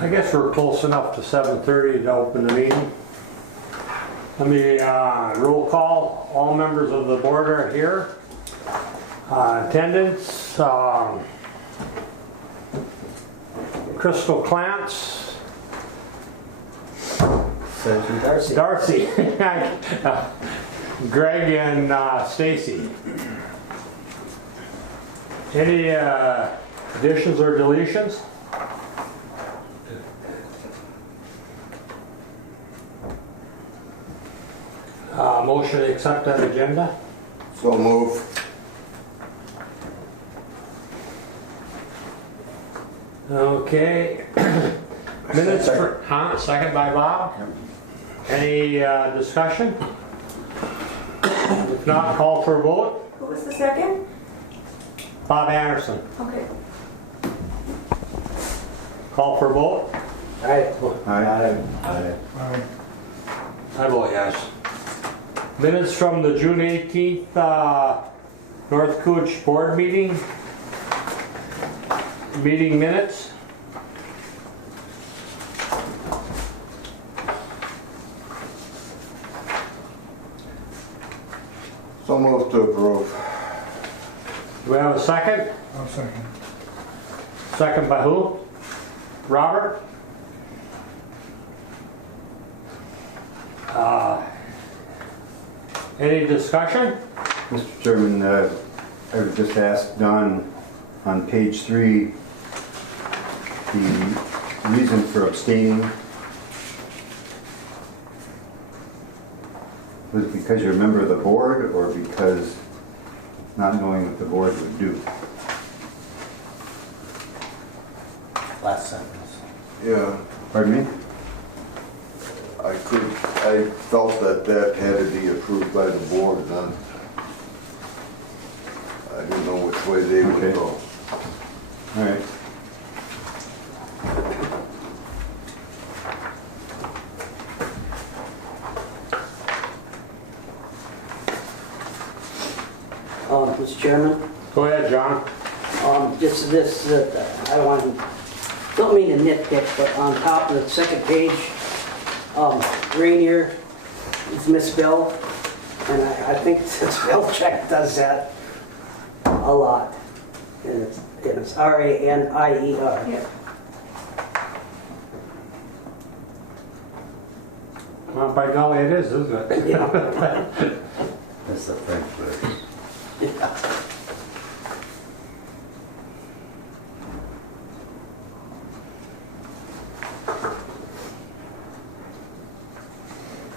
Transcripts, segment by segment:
I guess we're close enough to 7:30 to open the meeting. Let me roll call. All members of the board are here. Attendance, Crystal Clance, Darcy, Greg and Stacy. Any additions or deletions? Motion to accept that agenda? So move. Okay. Minutes for, second by Bob. Any discussion? If not, call for a vote. Who was the second? Bob Anderson. Okay. Call for a vote. Aye. I vote yes. Minutes from the June 18th North Cooch board meeting. Meeting minutes. So move to approve. Do we have a second? I'll second. Second by who? Robert? Any discussion? Mr. Chairman, I would just ask Don on page 3, the reason for abstaining was it because you're a member of the board or because not knowing what the board would do? Last sentence. Yeah, Pardon me? I felt that had to be approved by the board, then I didn't know which way they would Okay. go. All right. Mr. Chairman, Go ahead, John. just this, I don't mean to nitpick, but on top of the second page, Rainier is misspelled, and I think the spell check does that a lot. And it's R-A-N-I-E-R. Yeah. Well, by golly, it is, isn't it? Yeah. That's the French version.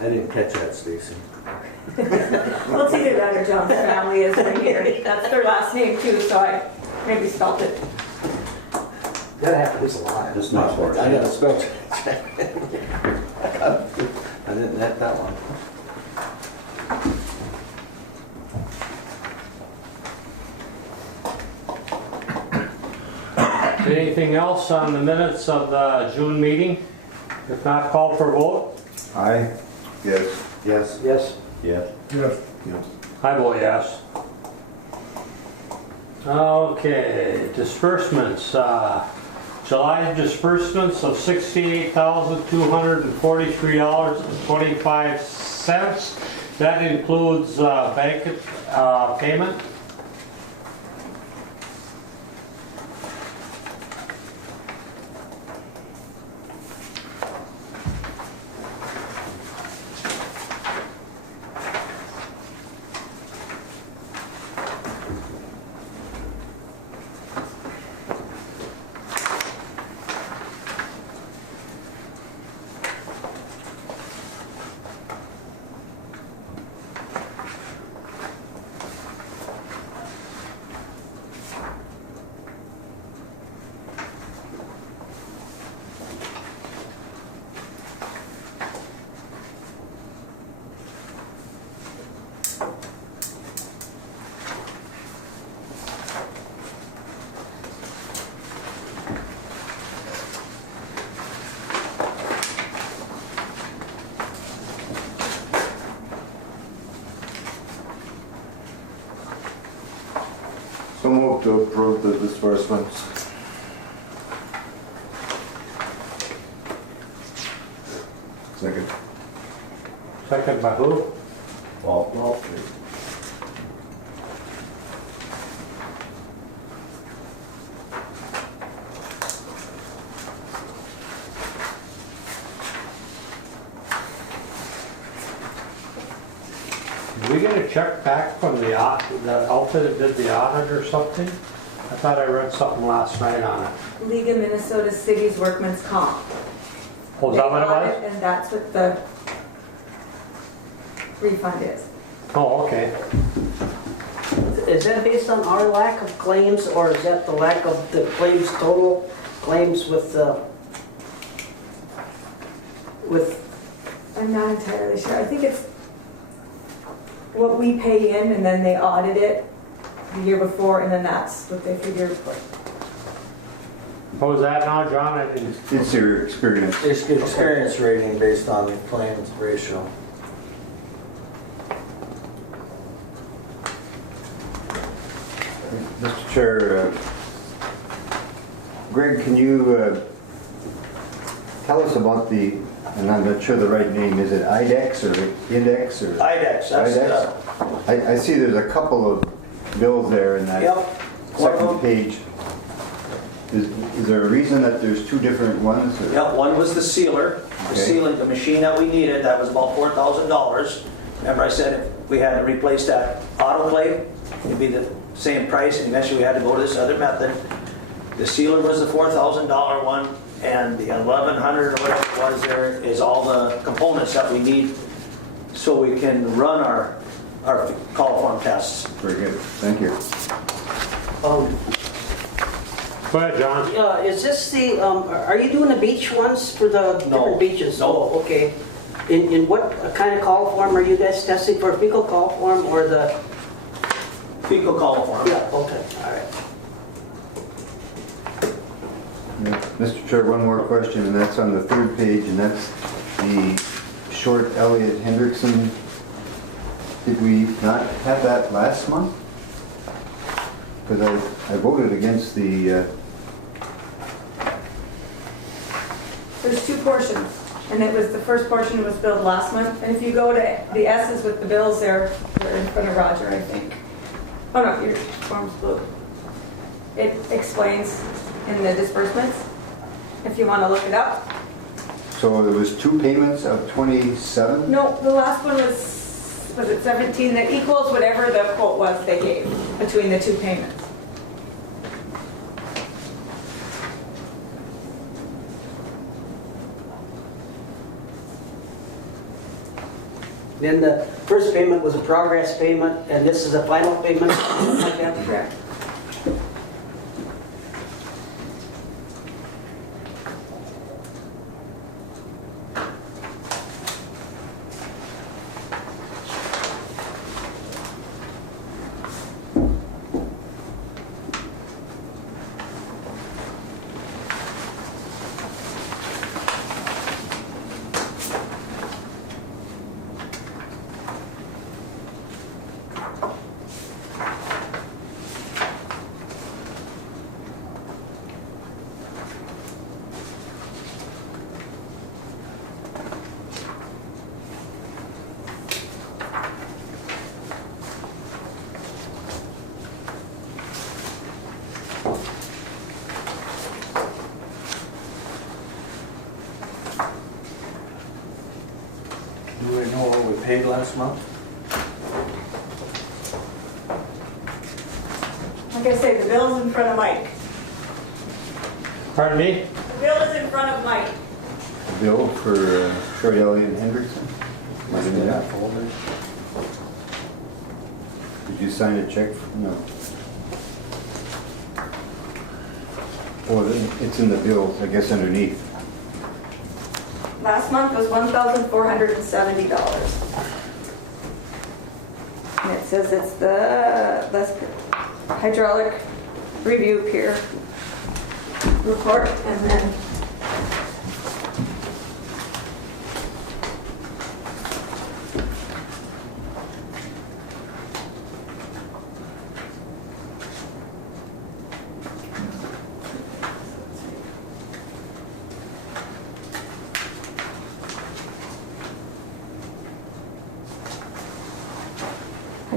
I didn't catch that, Stacy. Well, it's either that or John's family is right here. That's their last name too, so I maybe spelled it. That happens a lot. It's not for I got a spell check. I didn't net that one. Anything else on the minutes of the June meeting? If not, call for a vote. Aye. Yes. Yes. Yes. Yes. Yes. I vote yes. Okay, disbursements. July disbursements of $68,243.25. That includes bank payment. So move to approve the disbursements. Second by who? Well, Did we get a check back from the outfit that did the audit or something? I thought I read something last night on it. League of Minnesota Cities Workman's Comp. Oh, is that what it was? And that's what the refund is. Oh, okay. Is that based on our lack of claims, or is that the lack of the claims, total claims with, I'm not entirely sure. I think it's what we pay in and then they audit it the year before and then that's what they figure. What was that now, John? I didn't. it's your experience. It's experience rating based on the claims ratio. Mr. Chair, Greg, can you tell us about the, and I'm not sure the right name, is it IDEX or INDEX or? IDEX, that's IDEX? I see there's a couple of bills there in that Yep. One of second them. page. Is there a reason that there's two different ones? or- Yep, one was the sealer, the Okay. sealing, the machine that we needed, that was about $4,000. Remember I said if we had to replace that autoclave, it'd be the same price, and eventually we had to go to this other method. The sealer was the $4,000 one, and the 1,100 or whatever it was there is all the components that we need so we can run our coliform tests. Very good, thank you. Go ahead, John. is this the, are you doing the beach ones for the No. different beaches? No. Oh, okay. In what kind of coliform are you guys testing for, fecal coliform or the? Fecal coliform. Yeah, okay, all right. Mr. Chair, one more question, and that's on the third page, and that's the short Elliott Hendrickson. Did we not have that last month? Because I voted against the, There's two portions. And it was, the first portion was billed last month. And if you go to the S's with the bills there, they're in front of Roger, I think. Oh no, your form's blue. It explains in the disbursements, if you want to look it up. so there was two payments of 27? No, the last one was it 17? That equals whatever the quote was they gave between the two payments. Then the first payment was a progress payment, and this is a final payment, something like that? Correct. Do we know what we paid last month? Like I say, the bill's in front of Mike. Pardon me? The bill is in front of Mike. Bill for short Elliott Hendrickson? Must be in that folder. Did you sign a check? No. Oh, it's in the bills, I guess underneath. Last month was $1,470. And it says it's the hydraulic review peer report, and then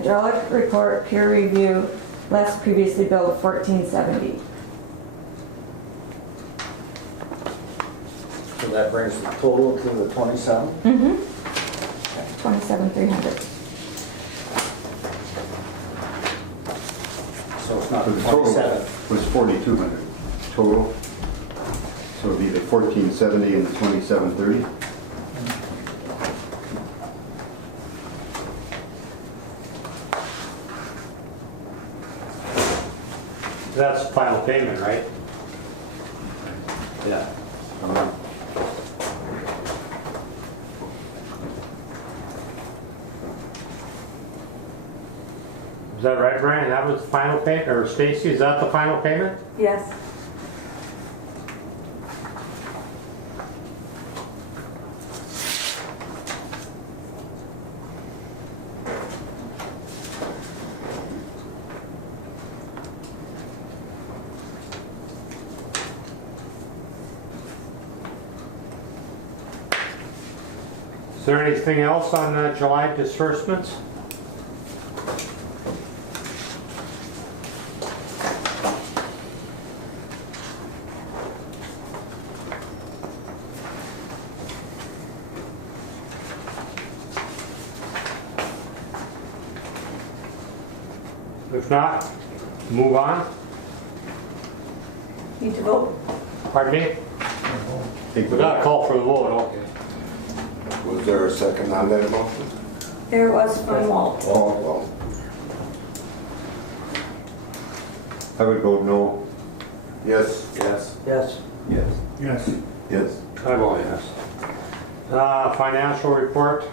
hydraulic report peer review, less previously billed $1470. So that brings the total to the 27? Mm-hmm. 27,300. So it's not So the the total 27? was 4,200 total. So it'd be the 1,470 and the 2,730. That's the final payment, right? Yeah. Is that right, Brian? That was the final payment, or Stacy, is that the final payment? Yes. Is there anything else on July disbursements? If not, move on. Need to vote? Pardon me? Take We the got a call for the vote, okay. Was there a second on that motion? There was from Walt. Oh, I would vote no. yes. Yes. Yes. Yes. Yes. Yes. I vote yes. Financial report.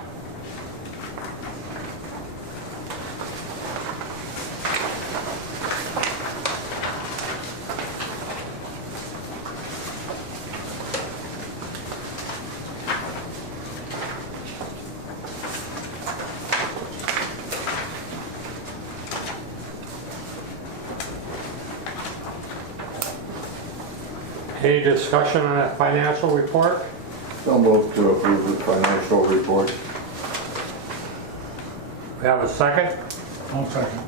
Any discussion on that financial report? So moved to approve the financial report. We have a second? I'll second.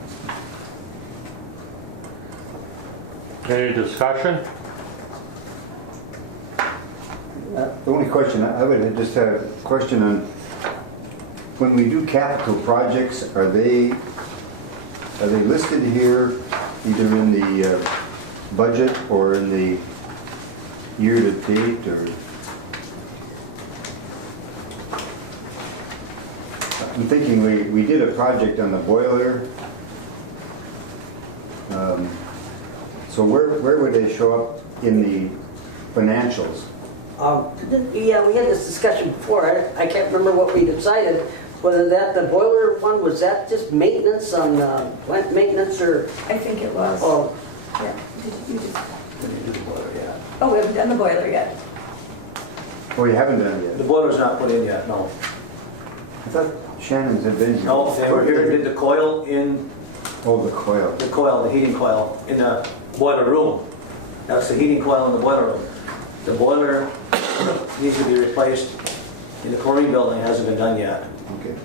Any discussion? The only question, I would just have a question on, when we do capital projects, are they listed here either in the budget or in the year-to-date, or? I'm thinking we did a project on the boiler. So where would they show up in the financials? Yeah, we had this discussion before. I can't remember what we decided. Whether that, the boiler one, was that just maintenance on plant maintenance or? I think it was. Oh, Yeah. Did you just? Didn't do the boiler yet. Oh, we haven't done the boiler yet. Oh, you haven't done it The yet? boiler's not put in yet, no. I thought Shannon's had been here. No, they were here, did the coil in, Oh, the coil. the heating coil in the boiler room. That's the heating coil in the boiler room. The boiler needs to be replaced in the chlorine building, hasn't been done yet. Okay.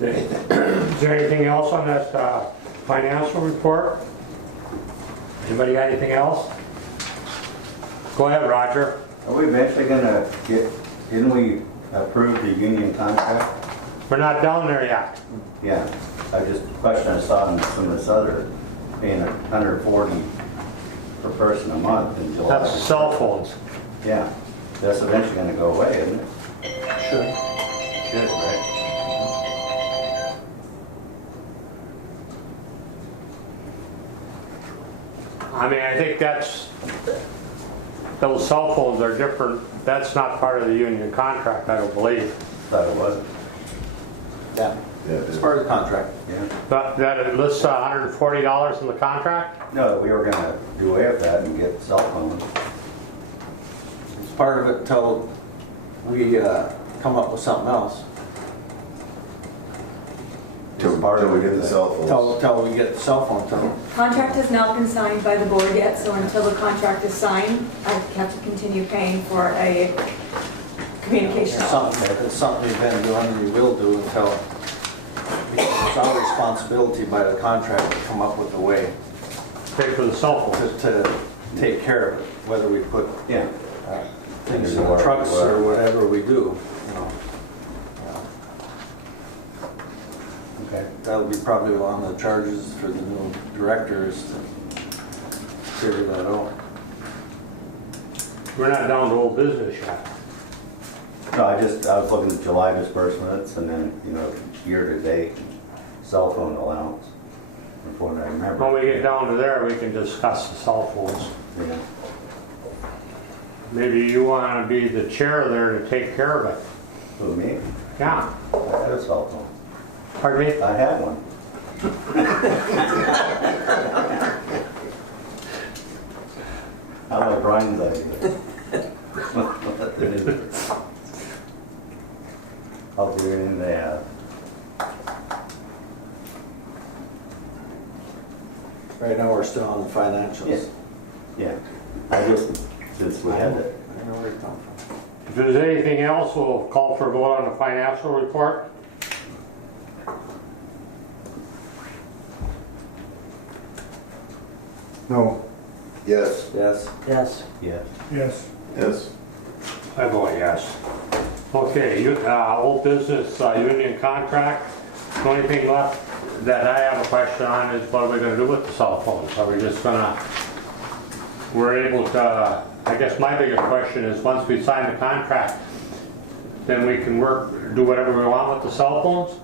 Is there anything else on that financial report? Anybody got anything else? Go ahead, Roger. Are we eventually gonna didn't we approve the union contract? We're not down there yet. Yeah, I just, question I saw in some of this other, paying $140 per person a month in July. That's cell phones. Yeah, that's eventually gonna go away, isn't it? Should. Should, right? I mean, I think those cell phones are different. That's not part of the union contract, I don't believe. Thought it wasn't. Yeah. Yeah, It's part of the contract. Yeah. That it lists $140 in the contract? No, we were gonna do away with that and get cell phones. It's part of it until we come up with something else. part Until of we get it. the cell phones. Till we get the cell phone tunnel. Contract has not been signed by the board yet, so until the contract is signed, I have to continue paying for a communication. It's something we've been doing and we will do until it's our responsibility by the contract to come up with a way Pay for the cell phones. to take care of it, whether we put Yeah. things in the trucks or whatever we do, you know. Okay. That'll be probably on the charges for the new directors to figure that out. We're not down to old business yet. No, I was looking at July disbursements and then, year-to-date cell phone allowance, from what I remember. When we get down to there, we can discuss the cell phones. Yeah. Maybe you want to be the chair there to take care of it. Who, me? Yeah. I had a cell phone. Pardon me? I had one. How about Brian's idea? I'll do anything they have. Right now, we're still on the financials. Yeah. Since we had it. I know where it come from. If there's anything else, we'll call for a vote on the financial report. No. Yes. Yes. Yes. Yes. Yes. Yes. I vote yes. Okay, old business, union contract. The only thing left that I have a question on is what are we gonna do with the cell phones? Are we just gonna, we're able to, I guess my biggest question is, once we sign the contract, then we can do whatever we want with the cell phones?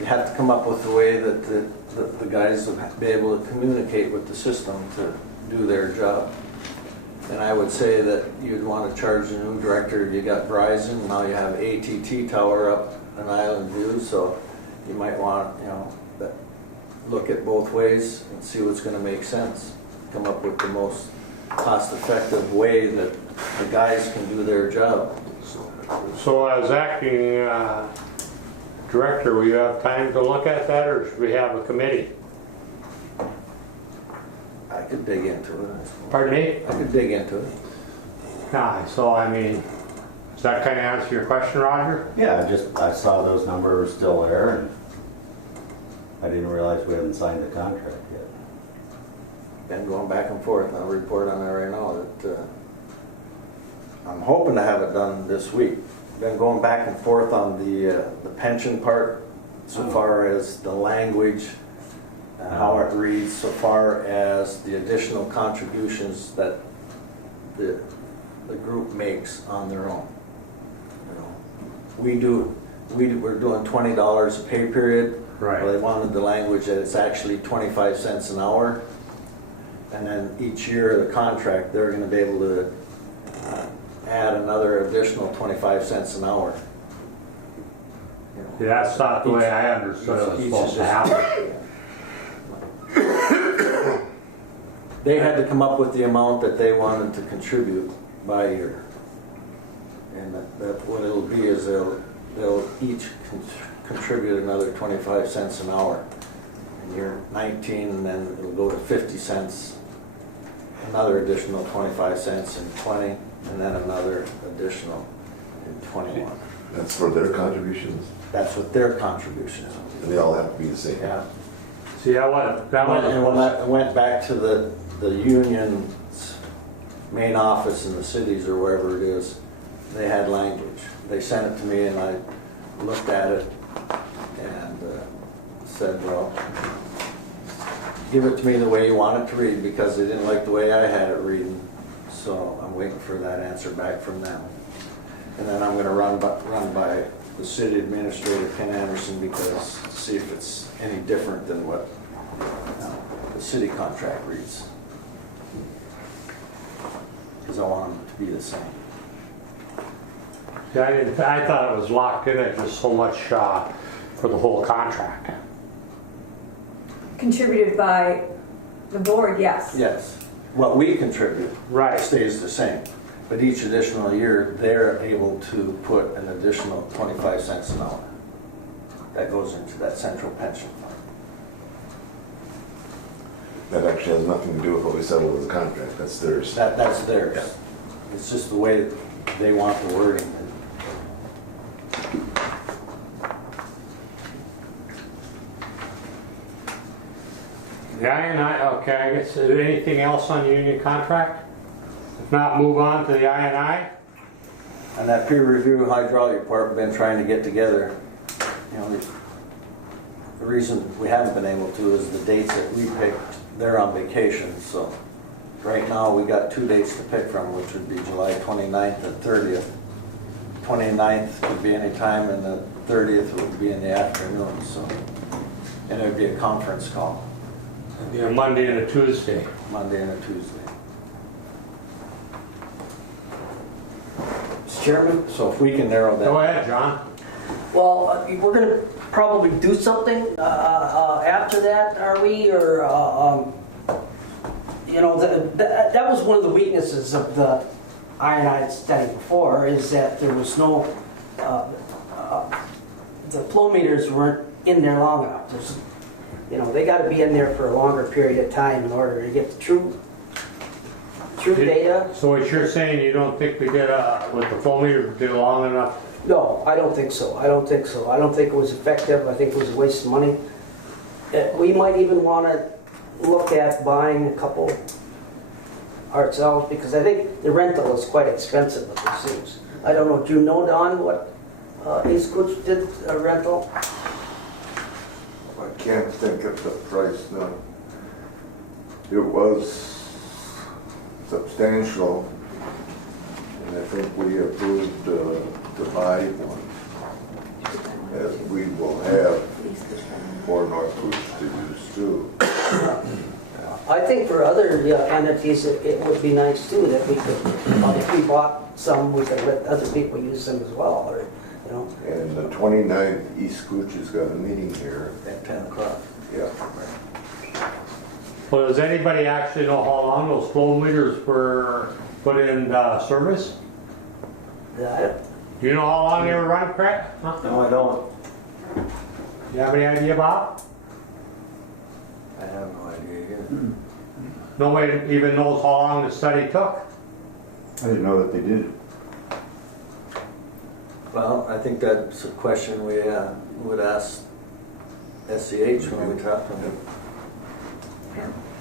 You have to come up with a way that the guys will be able to communicate with the system to do their job. And I would say that you'd want to charge the new director, you got Verizon, now you have AT&T tower up in Island View, so you might want, look at both ways and see what's going to make sense. Come up with the most cost-effective way that the guys can do their job. So as acting director, will you have time to look at that, or should we have a committee? I could dig into it, I suppose. Pardon me? I could dig into it. Nah, so I mean, does that kind of answer your question, Roger? Yeah, I saw those numbers still there and I didn't realize we hadn't signed the contract yet. Been going back and forth, and I'll report on that right now, that I'm hoping to have it done this week. Been going back and forth on the pension part, so far as the language, and how it reads, so far as the additional contributions that the group makes on their own. We're doing $20 a pay period. Right. Well, they wanted the language that it's actually 25 cents an hour. And then each year of the contract, they're going to be able to add another additional 25 cents an hour. Yeah, that's not the way I understood it was supposed to happen. They had to come up with the amount that they wanted to contribute by year. And that what it'll be is they'll each contribute another 25 cents an hour. In year 19, and then it'll go to 50 cents, another additional 25 cents in 20, and then another additional in 21. That's for their contributions, That's what their contribution is. and they all have to be the same. Yeah. See, that And when was I went back to the union's main office in the cities or wherever it is, they had language. They sent it to me and I looked at it and said, well, give it to me the way you want it to read, because they didn't like the way I had it reading. So I'm waiting for that answer back from them. And then I'm gonna run by the city administrator, Ken Anderson, because see if it's any different than what the city contract reads. Because I want them to be the same. yeah, I thought it was locked in at just so much for the whole contract. Contributed by the board, yes. Yes. What we contribute Right. stays the same. But each additional year, they're able to put an additional 25 cents an hour. That goes into that central pension fund. That actually has nothing to do with what we settled with the contract, that's theirs. That's theirs. It's just the way they want the wording. The I&I, okay, I guess, is there anything else on the union contract? If not, move on to the I&I. And that peer review hydraulic part, we've been trying to get together. You know, the reason we haven't been able to is the dates that we picked, they're on vacation, so right now we got 2 dates to pick from, which would be July 29th and 30th. 29th could be any time, and the 30th would be in the afternoon, so. And it would be a conference call, It'd be a Monday and a Tuesday. Monday and a Tuesday. Mr. Chairman? So if we can narrow that. Go ahead, John. Well, we're going to probably do something after that, are we? Or, you know, that was one of the weaknesses of the I study before, is that there was no, the flow meters weren't in there long enough. You know, they got to be in there for a longer period of time in order to get the true data. So what you're saying, you don't think we did, with the flow meter, did long enough? No, I don't think so. I don't think so. I don't think it was effective. I think it was a waste of money. We might even want to look at buying a couple ourselves, because I think the rental is quite expensive with these things. I don't know, do you know, Don, what East Cooch did a rental? I can't think of the price now. It was substantial, and I think we approved to buy one, as we will have more North Cooch to use too. I think for other entities, it would be nice too, that we could, if we bought some, we could let other people use them as well, or, you know. And the 29th, East Cooch has got a meeting here. At 10 o'clock. Yeah. Well, does anybody actually know how long those flow meters were put in service? Yeah, Do you know how long they were run, Craig? Huh? No, I don't. You have any idea, Bob? I have no idea either. Nobody even knows how long the study took? I didn't know that they did. Well, I think that's a question we would ask SCH when we talk to them.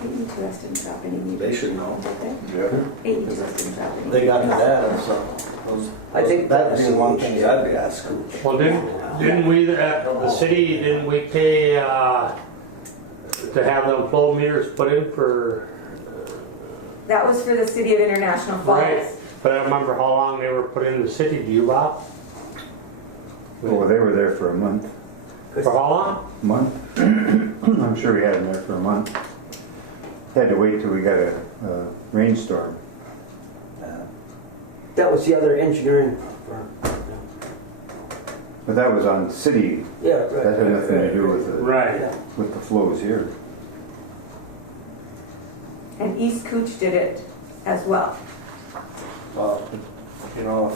Ain't interested in dropping any. They should know. Yeah. Ain't interested in dropping. They got the data, so I think that'd be one thing I'd be asking. Well, didn't we, at the city, didn't we pay to have them flow meters put in for? That was for the city of International Right, Falls. but I don't remember how long they were put in the city, do you, Bob? Well, they were there for a month. For how long? Month? I'm sure we had them there for a month. Had to wait till we got a rainstorm. that was the other engineering firm. But that was on city, Yeah, right. that had nothing to do with Right. Yeah. with the flows here. And East Cooch did it as well. Well, you know,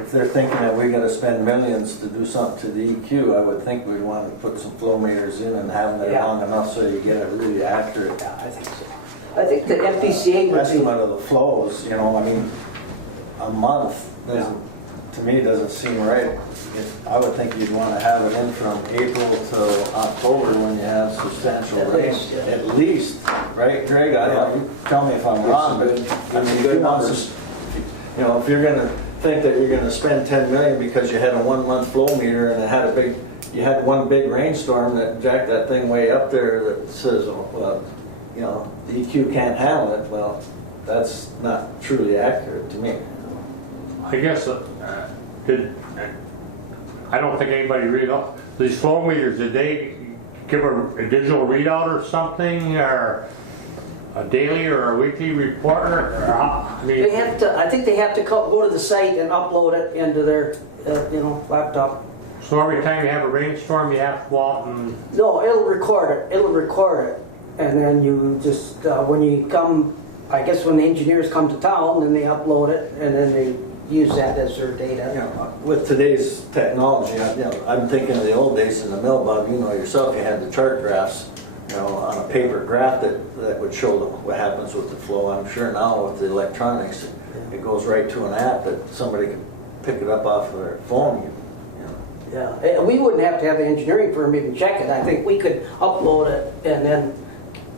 if they're thinking that we're gonna spend millions to do something to the EQ, I would think we'd want to put some flow meters in and have them there Yeah. long enough so you get a really accurate Yeah, I think so. I think the MPCA would be, estimate of the flows, you know, I mean, a month doesn't, to me, doesn't seem right. I would think you'd want to have it in from April to October when you have substantial At rain. least, yeah. At least, right, Greg? I don't, you tell me if I'm wrong, but I mean, good you want numbers. you know, if you're gonna think that you're gonna spend 10 million because you had a 1-month flow meter and it had you had one big rainstorm that jacked that thing way up there that says, well, you know, the EQ can't handle it, well, that's not truly accurate to me. I guess, I don't think anybody read up, these flow meters, did they give a digital readout or something, or a daily or a weekly report, or how? I they mean, have to, I think they have to go to the site and upload it into their, laptop. so every time you have a rainstorm, you have to go out and, No, it'll record it, and then you just, when you come I guess when the engineers come to town, then they upload it, and then they use that as their You data. know, with today's technology, I'm thinking of the old days in the mill, Bob, you know yourself, you had the chart graphs, you know, on a paper graph that would show what happens with the flow. I'm sure now with the electronics, it goes right to an app that somebody can pick it up off of their phone. You know. Yeah, and we wouldn't have to have the engineering firm even check it. I think we could upload it and then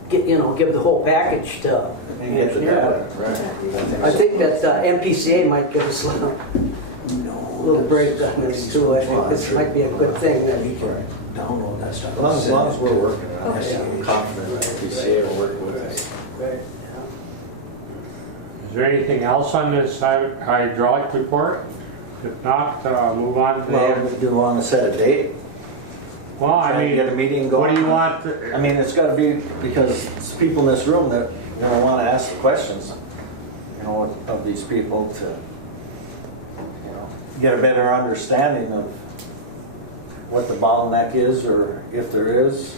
get, give the whole package to the And get the engineer. data, right? I think that MPCA might give us a little break on this too. I think this might be a good thing that we can. Download that stuff. As long as we're working on it, Okay. I'm confident that PCA will work with us. Right. Is there anything else on this hydraulic report? If not, move on to Well, the... do you want to set a date? Well, I Try and mean, get a meeting going? what do you want? I mean, it's got to be, because it's people in this room that want to ask the questions, of these people to, get a better understanding of what the bottleneck is, or if there is,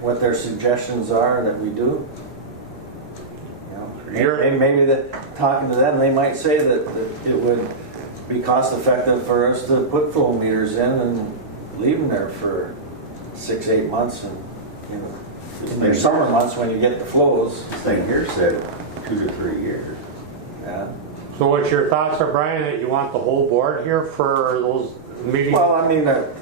what their suggestions are that we do. And maybe talking to them, they might say that it would be cost effective for us to put flow meters in and leave them there for 6-8 months, and in their summer months when you get the flows. This thing here said 2 to 3 years. Yeah. So what's your thoughts, Brian, that you want the whole board here for those meetings? Well, I mean, that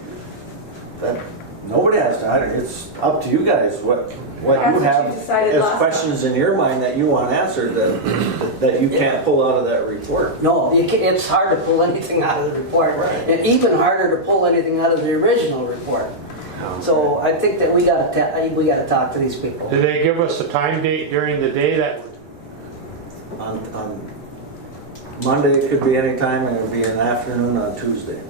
nobody has to. It's up to you guys what That's you what have you decided as last questions in your mind that you want answered that you can't pull out of that report. No, it's hard to pull anything out of the report, and even harder to pull anything out of the original report. So I think that we gotta talk to these people. Did they give us a time date during the day that, On Monday, it could be any time, and it would be in the afternoon on Tuesday.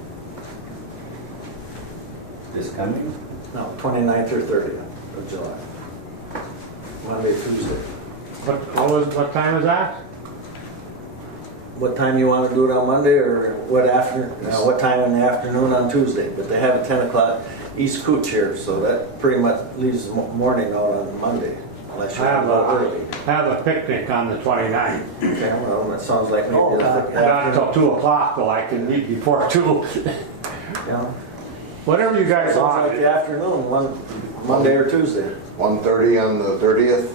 This coming? No, 29th or 30th of July. Monday, Tuesday. what time is that? What time you want to do it on Monday, or what time in the afternoon on Tuesday? But they have a 10 o'clock East Cooch here, so that pretty much leaves the morning out on Monday, unless you have to go early. Have a picnic on the 29th. Okay, well, that sounds like maybe Oh, Not until 2 o'clock, though, I can leave before 2. Yeah. Whatever you guys Sounds like want. the afternoon, Monday or Tuesday. 1:30 on the 30th.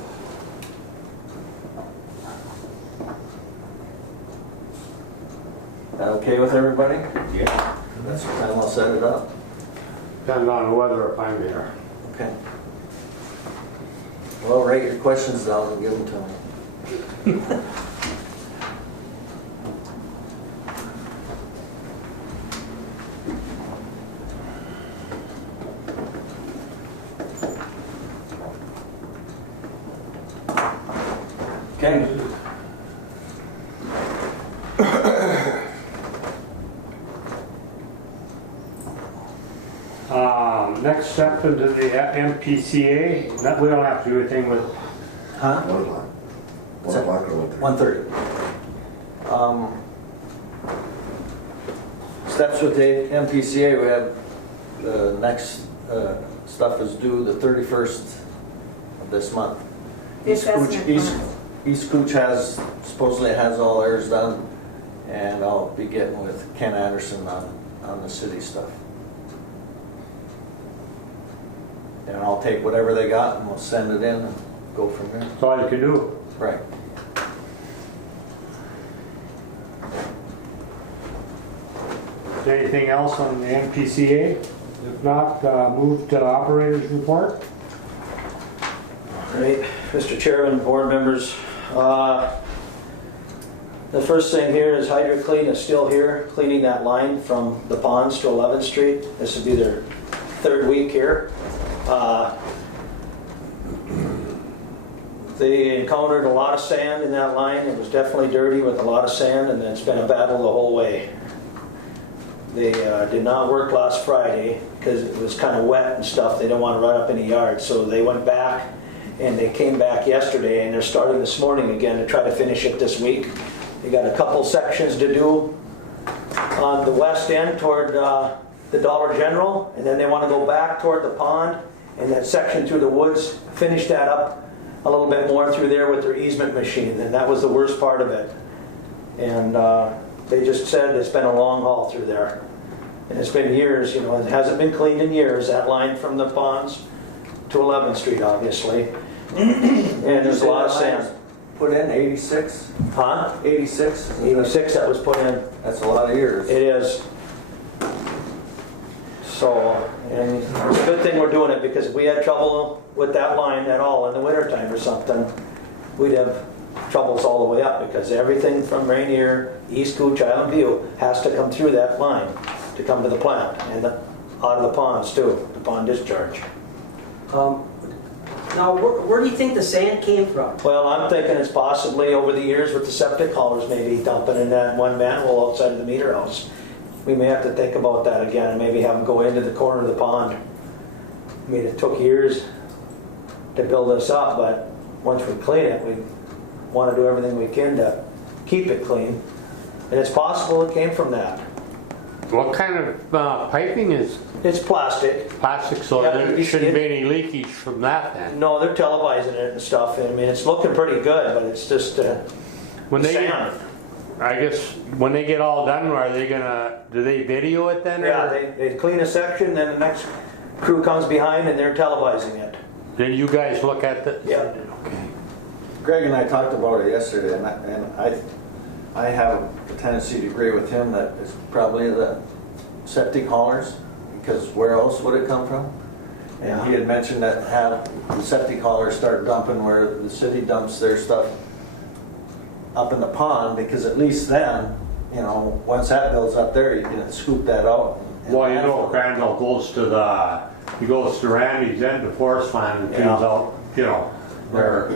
That okay with everybody? Yeah. That's the time I'll set it up. Depends on the weather if I'm there. Okay. Well, write your questions down and give them to me. Okay. Next step into the MPCA, that we don't have to do anything with. Huh? 1 o'clock. 1 o'clock or 1:30? 1:30. Steps with the MPCA, we have the next stuff is due the 31st of this month. The assessment East Cooch supposedly has all theirs done, and I'll be getting with Ken Anderson on the city stuff. And I'll take whatever they got and we'll send it in and go from there. That's all you can do. Right. Is there anything else on the MPCA? If not, move to operator's report. Right, Mr. Chairman, board members, the first thing here is HydroClean is still here, cleaning that line from the ponds to 11th Street. This would be their 3rd week here. They encountered a lot of sand in that line. It was definitely dirty with a lot of sand, and it's been a battle the whole way. They did not work last Friday because it was kind of wet and stuff. They didn't want to run up any yards, so they went back and they came back yesterday, and they're starting this morning again to try to finish it this week. They got a couple sections to do on the west end toward the Dollar General, and then they want to go back toward the pond and that section through the woods, finish that up a little bit more through there with their easement machine, and that was the worst part of it. And they just said it's been a long haul through there. And it's been years, you know, it hasn't been cleaned in years, that line from the ponds to 11th Street, obviously. And there's a lot of sand. Put in 86? Huh? 86? 86 that was put in. That's a lot of years. It is. So, and it's a good thing we're doing it, because if we had trouble with that line at all in the wintertime or something, we'd have troubles all the way up, because everything from Rainier, East Cooch, Island View has to come through that line to come to the plant, and out of the ponds too, the pond discharge. Now, where do you think the sand came from? Well, I'm thinking it's possibly over the years with the septic haulers maybe dumping in that one manhole outside of the meter house. We may have to think about that again and maybe have them go into the corner of the pond. I mean, it took years to build this up, but once we clean it, we want to do everything we can to keep it clean. And it's possible it came from that. What kind of piping is It's plastic. plastic, so Yeah, there shouldn't be any leakage from that then? No, they're televising it and stuff. I mean, it's looking pretty good, but it's just When they, sand. I guess, when they get all done, are they gonna, do they video it then? Yeah, or they clean a section, then the next crew comes behind and they're televising it. Then you guys look at the? Yeah. Okay. Greg and I talked about it yesterday, and I have a tendency to agree with him that it's probably the septic haulers, because where else would it come from? And he had mentioned that have the septic haulers start dumping where the city dumps their stuff up in the pond, because at least then, you know, once that builds up there, you can scoop that out. Well, you know, Crandall goes to he goes to Randy's end, the forest land, and cleans Yeah. out, you know, where,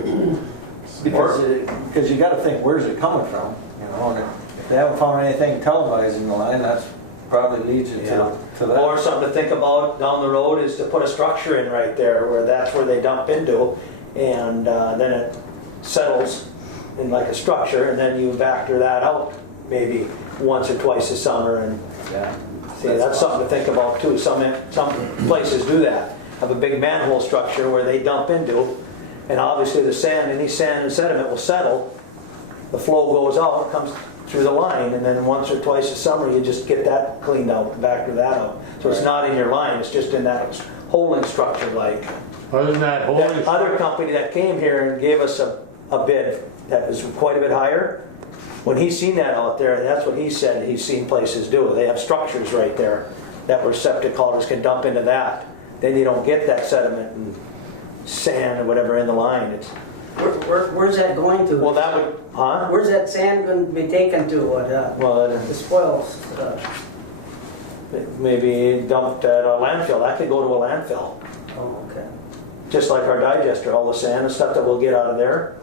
Because you got to think, where's it coming from? You know, and if they haven't found anything televising the line, that's probably leads you to that. Or something to think about down the road is to put a structure in right there where that's where they dump into, and then it settles in like a structure, and then you factor that out maybe once or twice a summer. And Yeah. see, that's something to think about too. Some places do that, have a big manhole structure where they dump into, and obviously the sand, any sand and sediment will settle. The flow goes out, comes through the line, and then once or twice a summer you just get that cleaned out, factor that out. So it's not in your line, it's just in that holding structure like. other than that whole. That other company that came here and gave us a bid that was quite a bit higher, when he seen that out there, that's what he said he's seen places do. They have structures right there that where septic haulers can dump into that. Then you don't get that sediment and sand or whatever in the line. It's, Where's that going to? well, that would, huh? Where's that sand going to be taken to? Well, The spoils. maybe dumped at a landfill. That could go to a landfill. Oh, okay. Just like our digester, all the sand and stuff that we'll get out of there.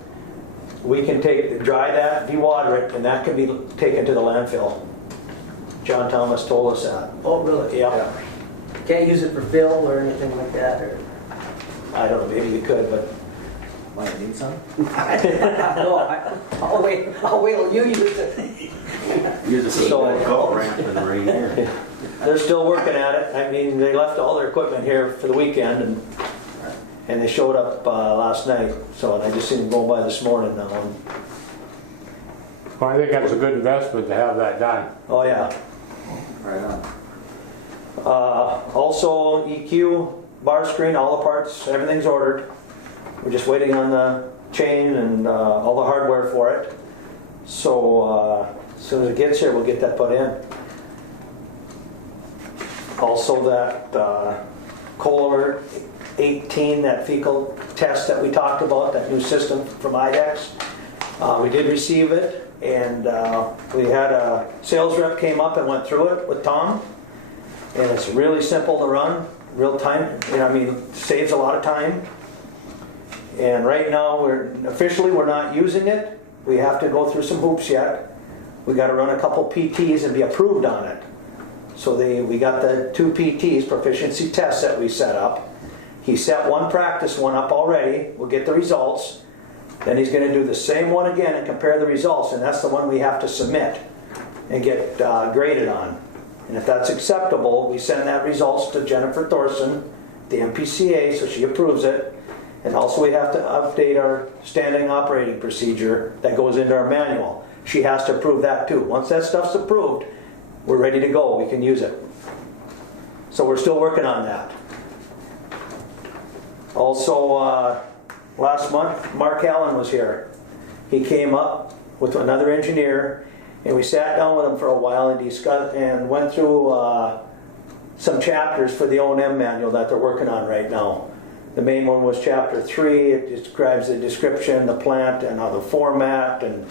We can dry that, dewater it, and that can be taken to the landfill. John Thomas told us that. Oh, really? Yeah. Can't use it for fill or anything like that, or? I don't know, maybe you could, but Might need some? No, I'll wait till you use it. Use it So- for the golf ramp in the rain here. they're still working at it. I mean, they left all their equipment here for the weekend, and they showed up last night. So, and I just seen them go by this morning now. And, Well, I think that's a good investment to have that done. oh yeah. Right on. Also, EQ, bar screen, all the parts, everything's ordered. We're just waiting on the chain and all the hardware for it. So as soon as it gets here, we'll get that put in. Also that Kohler 18, that fecal test that we talked about, that new system from IDEX. We did receive it, and we had a sales rep came up and went through it with Tom. And it's really simple to run, real time, saves a lot of time. And right now, we're not using it. We have to go through some hoops yet. We got to run a couple PTs and be approved on it. So we got the 2 PTs, proficiency tests that we set up. He set one practice one up already. We'll get the results. Then he's going to do the same one again and compare the results. And that's the one we have to submit and get graded on. And if that's acceptable, we send that results to Jennifer Thorson, the MPCA, so she approves it. And also we have to update our standing operating procedure that goes into our manual. She has to approve that too. Once that stuff's approved, we're ready to go, we can use it. So we're still working on that. Also, last month, Mark Allen was here. He came up with another engineer, and we sat down with him for a while and discussed and went through some chapters for the O&M manual that they're working on right now. The main one was chapter 3. It describes the description, the plant, and the format, and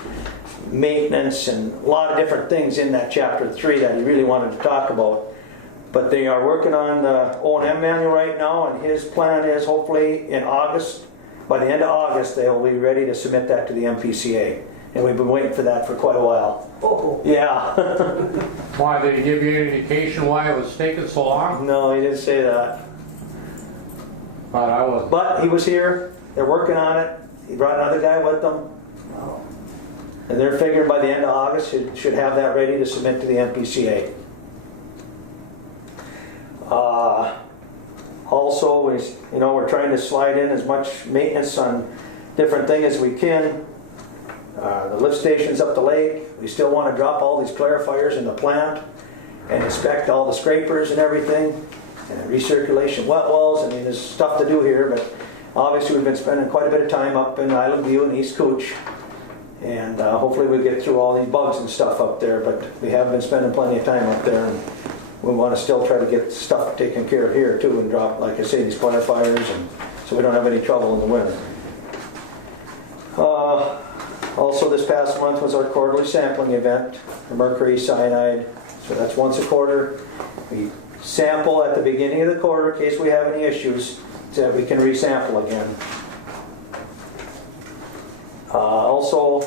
maintenance, and a lot of different things in that chapter 3 that he really wanted to talk about. But they are working on the O&M manual right now, and his plan is hopefully in August, by the end of August, they'll be ready to submit that to the MPCA. And we've been waiting for that for quite a while. Oh, Yeah. Why, did he give you any indication why it was taking so long? No, he didn't say that. But I was. But he was here, they're working on it. He brought another guy with them. And they're figuring by the end of August, should have that ready to submit to the MPCA. Also, we're trying to slide in as much maintenance on different things as we can. The lift station's up the lake. We still want to drop all these clarifiers in the plant and inspect all the scrapers and everything. And recirculation wet wells. I mean, there's stuff to do here, but obviously we've been spending quite a bit of time up in Island View and East Cooch. And hopefully we'll get through all these bugs and stuff up there, but we have been spending plenty of time up there. And we want to still try to get stuff taken care of here too and drop, like I say, these clarifiers, and so we don't have any trouble in the winter. Also this past month was our quarterly sampling event for mercury cyanide. So that's once a quarter. We sample at the beginning of the quarter in case we have any issues so that we can resample again. Also,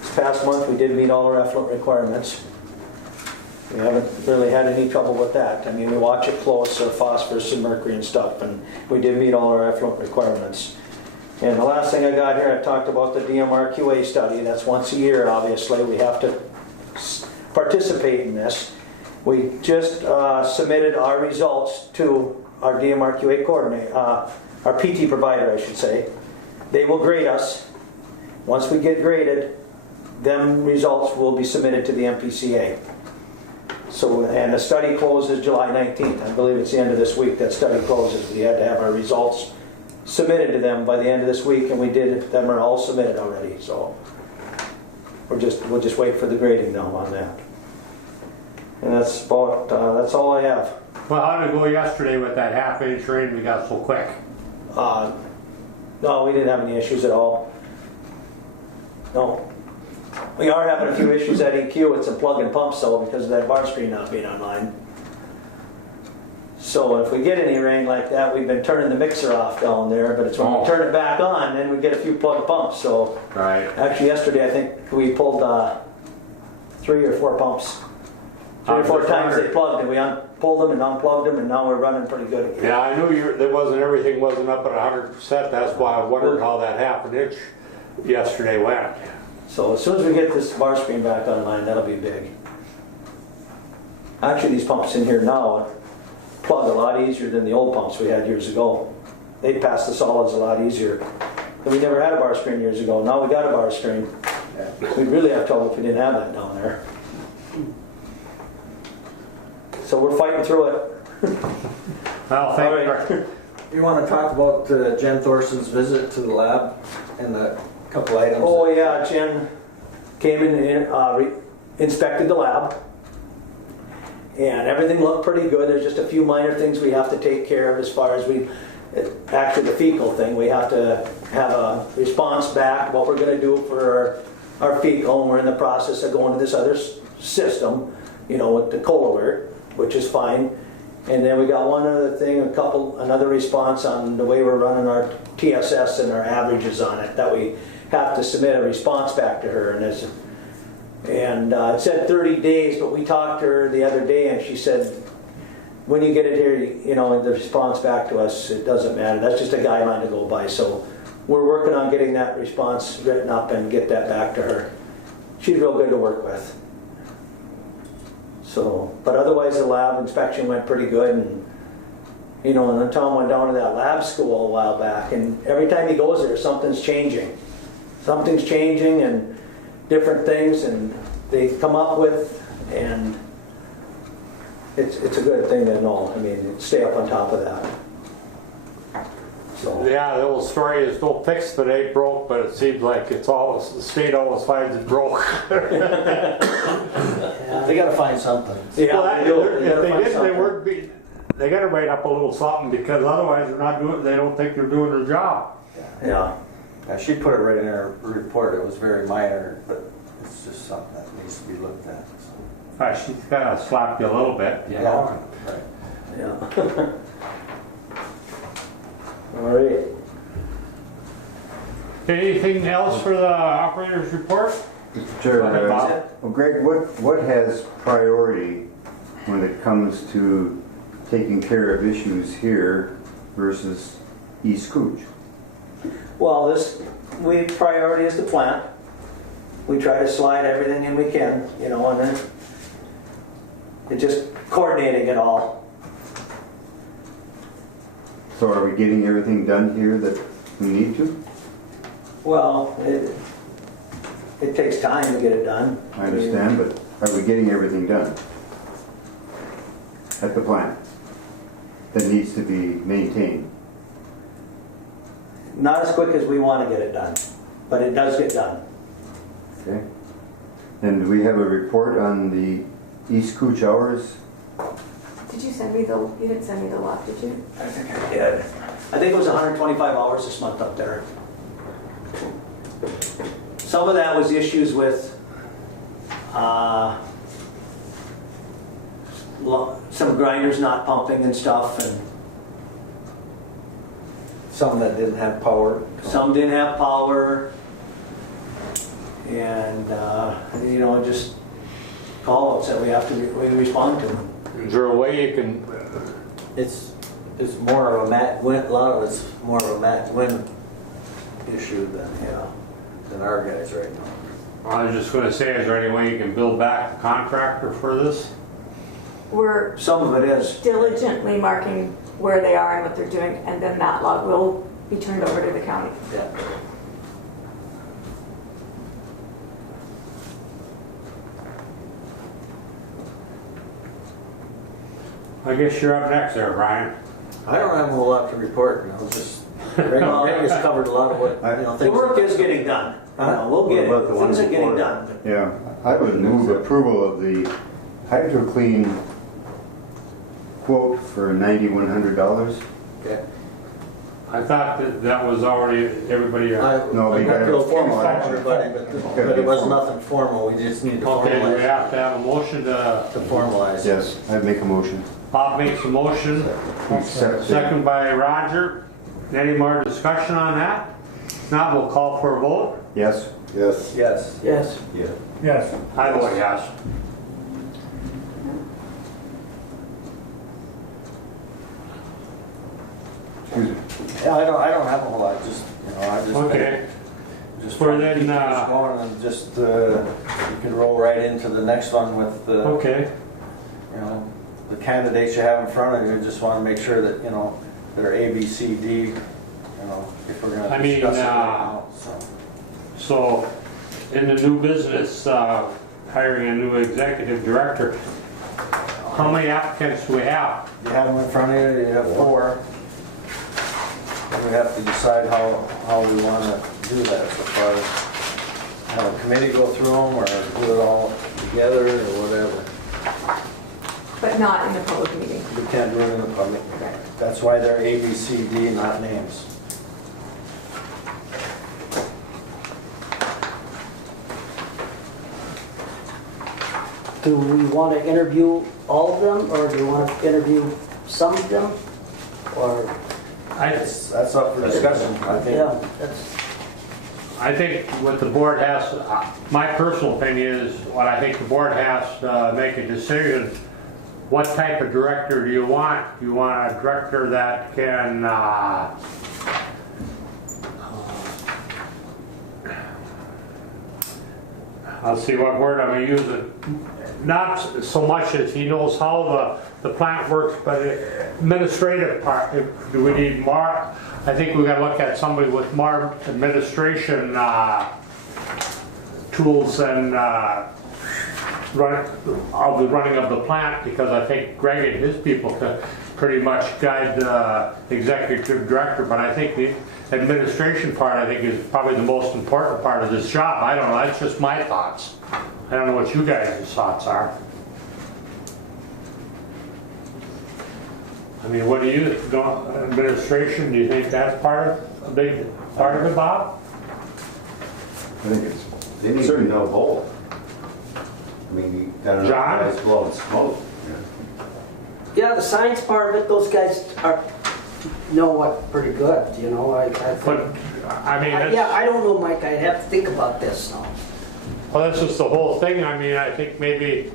this past month we did meet all our effluent requirements. We haven't really had any trouble with that. I mean, we watch it close, our phosphorus and mercury and stuff, and we did meet all our effluent requirements. And the last thing I got here, I talked about the DMRQA study. That's once a year, obviously. We have to participate in this. We just submitted our results to our DMRQA coordinator, our PT provider, I should say. They will grade us. Once we get graded, them results will be submitted to the MPCA. So, and the study closes July 19th. I believe it's the end of this week that study closes. We had to have our results submitted to them by the end of this week, and we did. Them are all submitted already. So we'll just wait for the grading now on that. And that's about that's all I have. Well, how did it go yesterday with that half-inch rain we got so quick? No, we didn't have any issues at all. No. We are having a few issues at EQ with some plug and pumps though because of that bar screen not being online. So if we get any rain like that, we've been turning the mixer off down there, but it's when we turn it back on, then we get a few plug pumps. So right. Actually yesterday I think we pulled 3 or 4 pumps. 3 or 4 times they plugged and we pulled them and unplugged them and now we're running pretty good again. Yeah, I knew everything wasn't up at 100%. That's why I wondered how that half-inch yesterday went. So as soon as we get this bar screen back online, that'll be big. Actually, these pumps in here now plug a lot easier than the old pumps we had years ago. They pass the solids a lot easier. And we never had a bar screen years ago. Now we got a bar screen. We'd really have trouble if we didn't have that down there. So we're fighting through it. Well, thank you. You want to talk about Jen Thorson's visit to the lab and the couple items? Oh yeah, Jen came in and inspected the lab. And everything looked pretty good. There's just a few minor things we have to take care of as far as actually the fecal thing. We have to have a response back, what we're going to do for our fecal, and we're in the process of going to this other system, with the Colaware, which is fine. And then we got one other thing, another response on the way we're running our TSS and our averages on it, that we have to submit a response back to her. And it said 30 days, but we talked to her the other day and she said, when you get it here, the response back to us, it doesn't matter. That's just a guideline to go by. So we're working on getting that response written up and get that back to her. She's real good to work with. So, but otherwise the lab inspection went pretty good, and You know, and then Tom went down to that lab school a while back, and every time he goes there, something's changing. Something's changing and different things, and they come up with, and it's a good thing to know. I mean, stay up on top of that. So, Yeah, the old story is don't fix that ain't broke, but it seems like it's always, the state always finds it broke. They gotta find something. yeah, Well, they do. if gotta they find didn't, they something. weren't they gotta write up a little something, because otherwise they're not doing, they don't think they're doing their job. Yeah. Yeah, she put it right in her report, it was very minor, but it's just something that needs to be looked at. So. She kind of slapped you a little bit, you know. Right. Yeah. All right. Anything else for the operator's report? Mr. Chair, Go ahead, Bob. well, Greg, what has priority when it comes to taking care of issues here versus East Cooch? Well, priority is the plant. We try to slide everything in we can, you know, and then it's just coordinating it all. So are we getting everything done here that we need to? Well, it takes time to get it done. I understand, but are we getting everything done at the plant that needs to be maintained? Not as quick as we want to get it done, but it does get done. Okay. And do we have a report on the East Cooch hours? Did you send me you didn't send me the lot, did you? I think I did. I think it was 125 hours this month up there. Some of that was issues with some grinders not pumping and stuff, and Some that didn't have power. some didn't have power, and you know, just call-outs that we have to we respond to. Is there a way you can, It's more of a Matt Win, a lot of it's more of a Matt Win issue than our guys right now. I was just gonna say, is there any way you can bill back the contractor for this? We're Some of it is. diligently marking where they are and what they're doing, and then that log will be turned over to the county. Yeah. I guess you're up next there, Brian. I don't have a whole lot to report, you know, just, Greg has covered a lot of what, you know, The things. work is getting done. You know, we'll get What about the it. one Things are getting before? done. Yeah, I would move approval of the HydroClean quote for $9,100. Okay. I thought that was already, everybody, No, we I gotta feel formalize formal, it. everybody, but it was nothing formal, we just need to okay, we formalize. have to have a motion To formalize. Yes, I'd make a motion. Bob makes a motion, to accept the- second by Roger. Any more discussion on that? Now we'll call for a vote. Yes, Yes. Yes. Yes. Yeah. Yes. I vote yes. excuse me. Yeah, I don't have a whole lot, just, you know, I just. Okay. Just For trying to then, keep things going and just, you can roll right into the next one with the, Okay. you know, the candidates you have in front of you, just want to make sure that, you know, they're A, B, C, D, you know, if we're I gonna mean, discuss it right now, so. So, in the new business, hiring a new executive director, how many applicants do we have? You have them in front of you, you have 4. And we have to decide how we want to do that, so far as have a committee go through them, or do it all together, or whatever. But not in the public meeting. We can't do it in the public. That's why they're A, B, C, D, not names. Do we want to interview all of them, or do we want to interview some of them? Or, That's up for discussion, I think. yeah, that's, I think what the board has, my personal opinion is, what I think the board has to make a decision, what type of director do you want? Do you want a director that can, I'll see what word I'm gonna use it. Not so much as he knows how the plant works, but administrative part, do we need more? I think we gotta look at somebody with more administration tools and running of the plant, because I think Greg and his people can pretty much guide the executive director, but I think the administration part, I think, is probably the most important part of this job. I don't know, that's just my thoughts. I don't know what you guys' thoughts are. I mean, what do you, administration, do you think that's a big part of it, Bob? I think it's They need to know both. I mean, you gotta know John? guys blowing smoke. Yeah, the science part of it, those guys know what pretty good, you know, I But, think. I mean, that's... Yeah, I don't know, Mike, I'd have to think about this now. Well, that's just the whole thing. I mean, I think maybe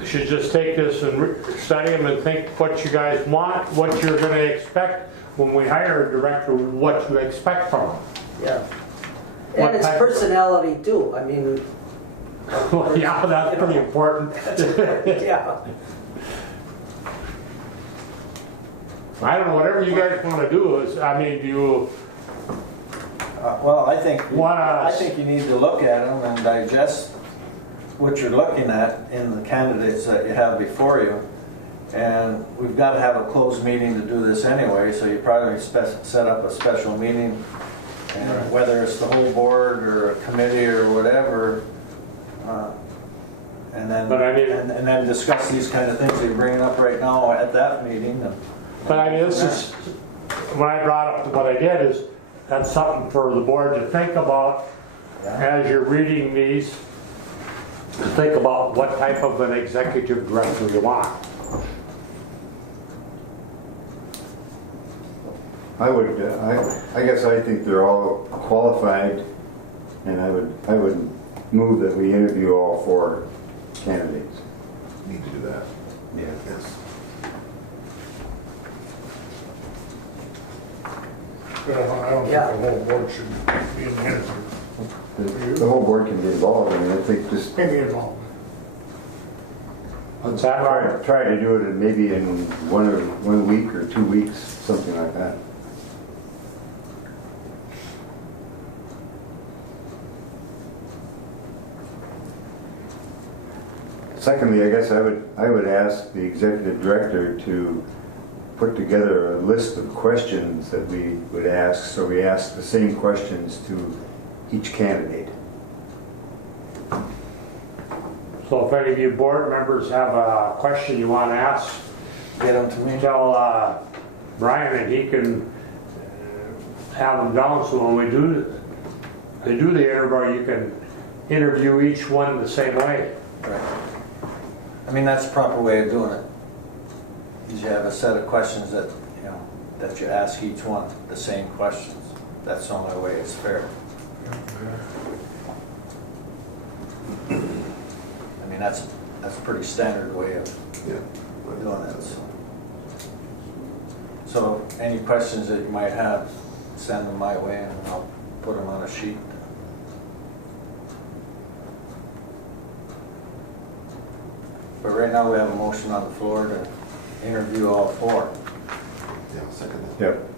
you should just take this and study them and think what you guys want, what you're gonna expect when we hire a director, what you expect from them. Yeah. What And it's type- personality too, I mean, Well, yeah, that's pretty important. yeah. I don't know, whatever you guys wanna do is, I mean, do you, Well, I think Wanna- you need to look at them and digest what you're looking at in the candidates that you have before you. And we've got to have a closed meeting to do this anyway, so you probably set up a special meeting. And whether it's the whole board or a committee or whatever, and then, But I mean- and then discuss these kind of things that you're bringing up right now at that meeting. but I mean, this is, when I brought up what I did is, that's something for the board to think about as you're reading these. To think about what type of an executive director you want. I guess I think they're all qualified, and I would move that we interview all 4 candidates. Need to do that. Yeah. Yes. Well, I don't think Yeah. the whole board should be in the interview. The whole board can get involved, I mean, I think just Maybe involved. What's that? try to do it in maybe in 1 week or 2 weeks, something like that. Secondly, I guess I would ask the executive director to put together a list of questions that we would ask, so we ask the same questions to each candidate. So if any of you board members have a question you want to ask, Get them to me. tell Brian and he can have them down, so when we do the interview, you can interview each one the same way. Right. I mean, that's the proper way of doing it. Is you have a set of questions that, you know, that you ask each one, the same questions. That's the only way it's fair. I mean, that's a pretty standard way of Yeah. doing it. So any questions that you might have, send them my way and I'll put them on a sheet. But right now we have a motion on the floor to interview all 4. Yeah, second that. Yep.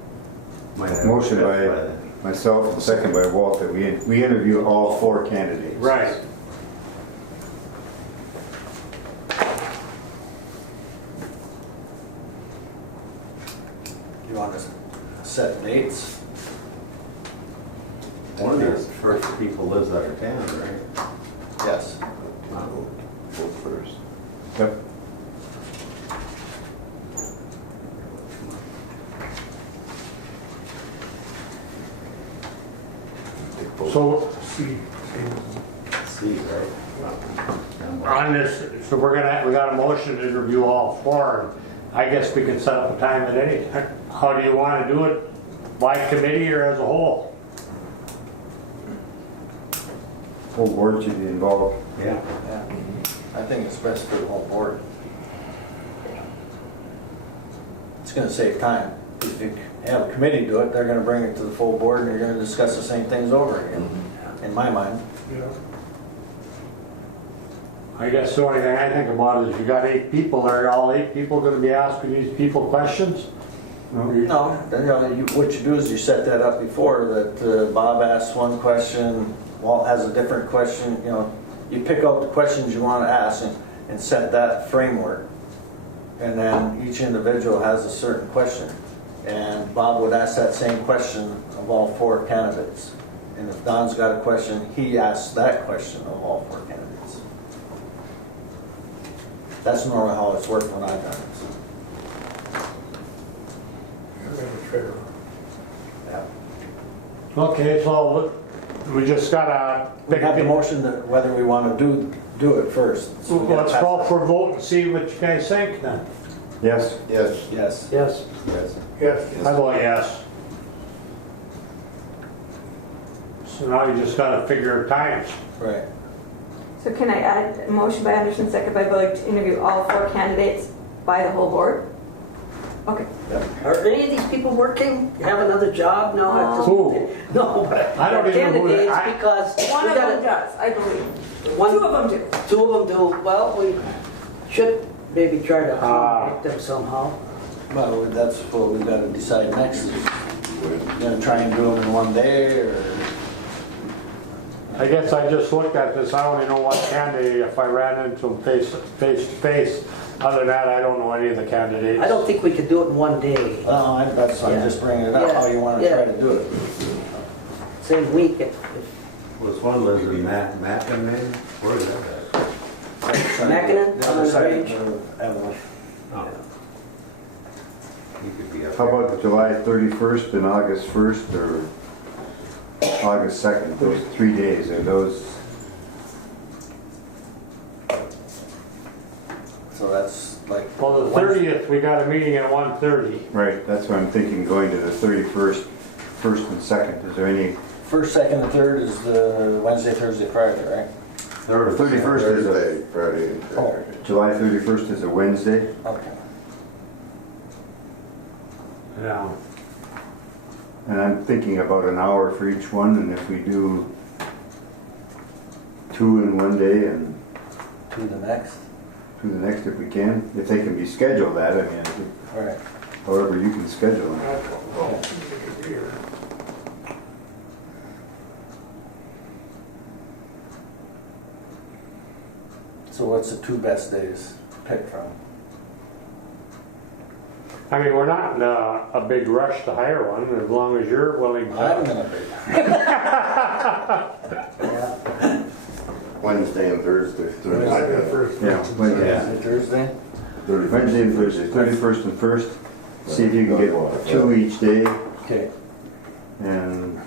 Might have Motion to by specify that. myself and second by Walt that we interview all 4 candidates. Right. You want to set dates? One of these first people lives out of town, right? Yes. Vote first. Yep. Take vote. So See, right? on this, so we got a motion to interview all 4. I guess we can set up a time at any, how do you want to do it? By committee or as a whole? Whole board should be involved. Yeah. Yeah. I think it's best for the whole board. It's going to save time. If you have a committee do it, they're going to bring it to the full board and you're going to discuss the same things over again, in my mind. Yeah. I guess the only thing I think about is you got 8 people, are all 8 people gonna be asking these people questions? No, then, what you do is you set that up before, that Bob asks one question, Walt has a different question, you pick out the questions you want to ask and set that framework. And then each individual has a certain question. And Bob would ask that same question of all 4 candidates. And if Don's got a question, he asks that question of all 4 candidates. That's normally how it's worked when I've done it. So. Yeah. Okay, so we just gotta We pick have the a... motion that whether we want to do it first. So we gotta Let's pass call that. for a vote and see what you guys think then. Yes? Yes. Yes. Yes. Yes. Yes. I vote yes. So now you just gotta figure times. Right. So can I add a motion by Anderson, second by Bullock to interview all 4 candidates by the whole board? Okay. Are any of these people working? Have another job? No. I just- Who? No, but I don't even know who they- candidates, because One we of them gotta, does, I believe. one, 2 of them do. 2 of them do. Well, we should maybe try to accommodate them somehow. Well, that's what we got to decide next. Is gonna try and do them in one day, or I guess I just looked at this, I only know one candidate if I ran into him face to face. Other than that, I don't know any of the candidates. I don't think we could do it in one day. that's why I'm just bringing it up. Yeah. How you want to Yeah. try to do it? Same week. If Was one lives in Mackin, maybe? Where is that at? Mackinnon, The on other the side range. of Evelyn. Oh. You could be up How there. about July 31st and August 1st, or August 2nd, those 3 days, are those, So that's like. Well, the 30th, we got a meeting at 1:30. right, that's what I'm thinking, going to the 31st, 1st and 2nd, is there any, First, second, and third is the Wednesday, Thursday, Friday, right? or 31st is a, Thursday, Friday, and Saturday. July 31st is a Wednesday? Okay. Yeah. And I'm thinking about an hour for each one, and if we do 2 in one day and To the next. 2 the next if we can, if they can be scheduled that, I mean, All right. however you can schedule them. So what's the 2 best days to pick from? I mean, we're not in a big rush to hire one, as long as you're willing I'm to. gonna be. Wednesday and Thursday. Yeah, Wednesday, Thursday? Wednesday and Thursday, 31st and 1st, see if you can get 2 each day, Okay. and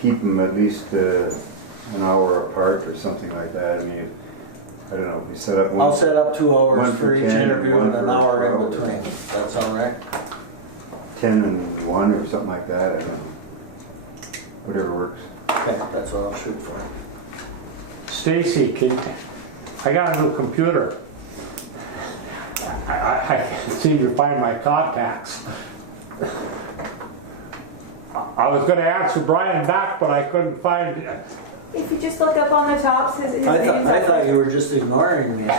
keep them at least an hour apart or something like that. I mean, I don't know, we set up I'll one, set up 2 hours one for for each 10 and interview one and an for hour in 12. between. That sound right? 10 and 1 or something like that, I don't know. Whatever works. Okay, that's what I'll shoot for. Stacy, I got a new computer. I can't seem to find my contacts. I was gonna answer Brian back, but I couldn't find it. If you just look up on the tops, his name's I thought up. you were just ignoring me. I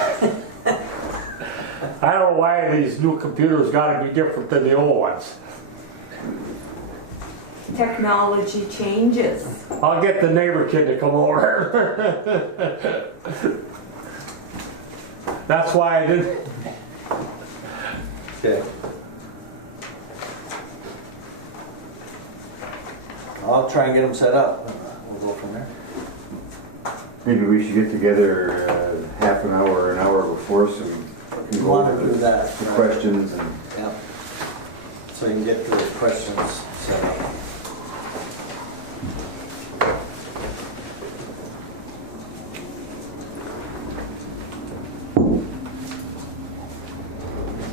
don't know why these new computers gotta be different than the old ones. Technology changes. I'll get the neighbor kid to come over. That's why I didn't. Okay. I'll try and get them set up. We'll go from there. Maybe we should get together half an hour or an hour before, so we can You go want over to do that. the right? questions and Yep. So you can get the questions set up.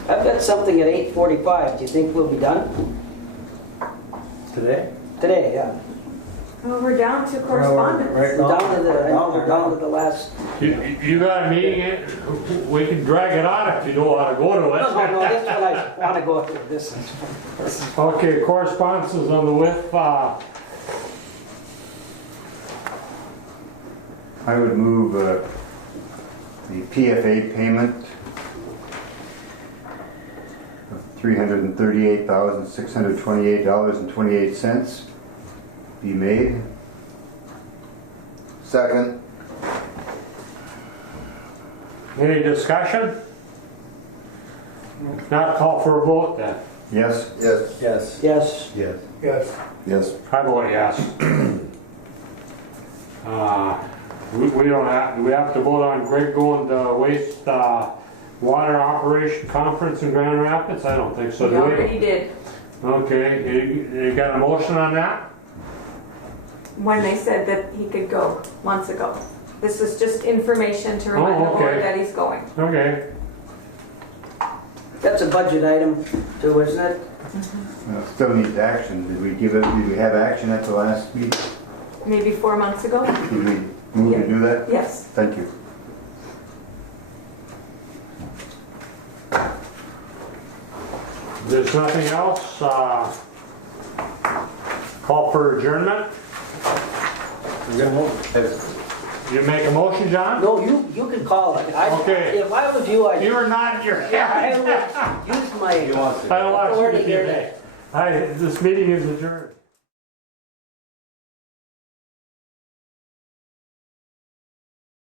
I've got something at 8:45. Do you think we'll be done? Today? Today, yeah. Well, we're down to correspondence. Right We're now. down to the, We're down to the last. You got a meeting, we can drag it on if you don't wanna go to No, it. this one I want to go through. This is. Okay, correspondences on the WIF, I would move the PFA payment of $338,628.28 be made. Second. Any discussion? If not, call for a vote then. Yes? Yes. Yes. Yes. Yes. Yes. Yes. I vote yes. We don't have, do we have to vote on Greg going to waste water operation conference in Grand Rapids? I don't think so, We do we? already did, Okay, you got a motion on that? when they said that he could go months ago. This is just information to remind the Oh, board okay. that he's going. Okay. That's a budget item too, isn't it? Still needs action. Did we have action at the last meeting? Maybe 4 months ago? Did we move to do that? Yes. Thank you. There's nothing else, call for adjournment? You make a motion, John? No, you can call it. Okay. If I was you, I'd. You were nodding your head. I would use my I don't want you to authority be here. late. This meeting is adjourned.